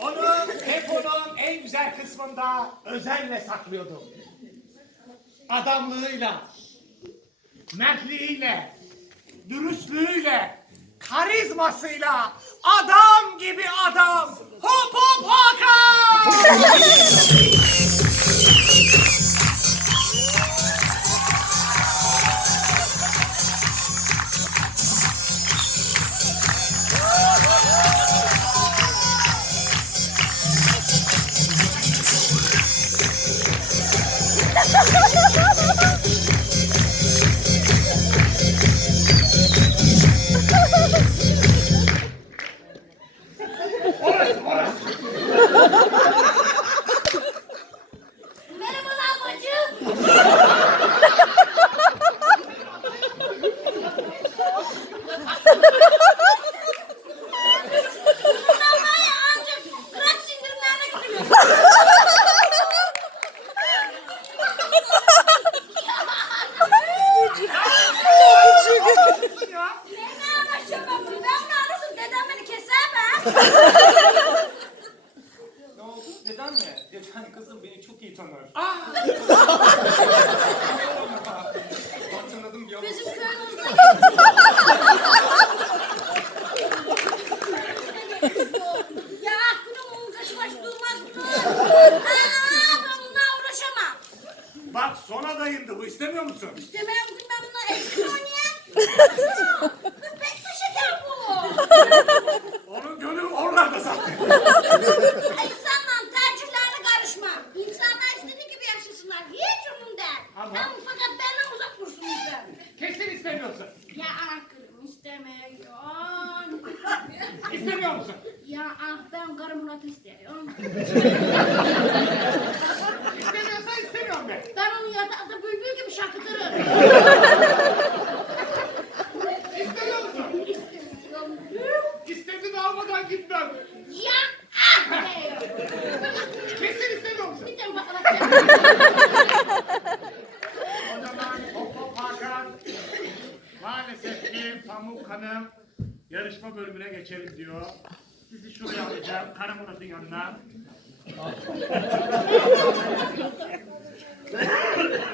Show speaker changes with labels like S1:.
S1: Onu deponun en güzel kısmında özenle saklıyordum. Adamlığıyla, mertliğiyle, dürüstlüğüyle, karizmasıyla adam gibi adam. Hop hop Hakan!
S2: Merhabalar bacım. Bundan var ya ancak. Ne anlaşacağım ben bunu? Ben bunu anlasın. Dedem beni keser be.
S3: Ne oldu? Deden mi? Deden kızım beni çok iyi tanır.
S1: Aa,
S3: Hatırladım bir an.
S2: Bizim köyün uzun. ya aklım kaşı başı durmaz bunun. Aa, ben bununla uğraşamam.
S1: bak son adayımdı bu istemiyor musun?
S2: İstemeye bugün ben bununla eski oynayayım. İnsanla tercihlerine karışma. İnsanlar istediği gibi yaşasınlar. Hiç umurumda.
S1: Ama-
S2: Ama fakat benden uzak dursun lütfen.
S1: Kesin istemiyorsun.
S2: Ya aklım istemiyor.
S1: İstemiyor musun?
S2: Ya ah ben karı Murat'ı istiyorum.
S1: İstemiyorsan istemiyorum ben.
S2: Ben onu yatakta bülbül gibi şakıtırım.
S1: İstemiyor musun?
S2: İstemiyorum.
S1: İstediğini almadan gitmem.
S2: Ya ah be.
S1: Kesin istemiyor musun?
S2: Bir tane patlatacağım.
S1: O zaman Hop Hakan maalesef ki Pamuk Hanım yarışma bölümüne geçelim diyor. Sizi şuraya alacağım. Kara Murat'ın yanına.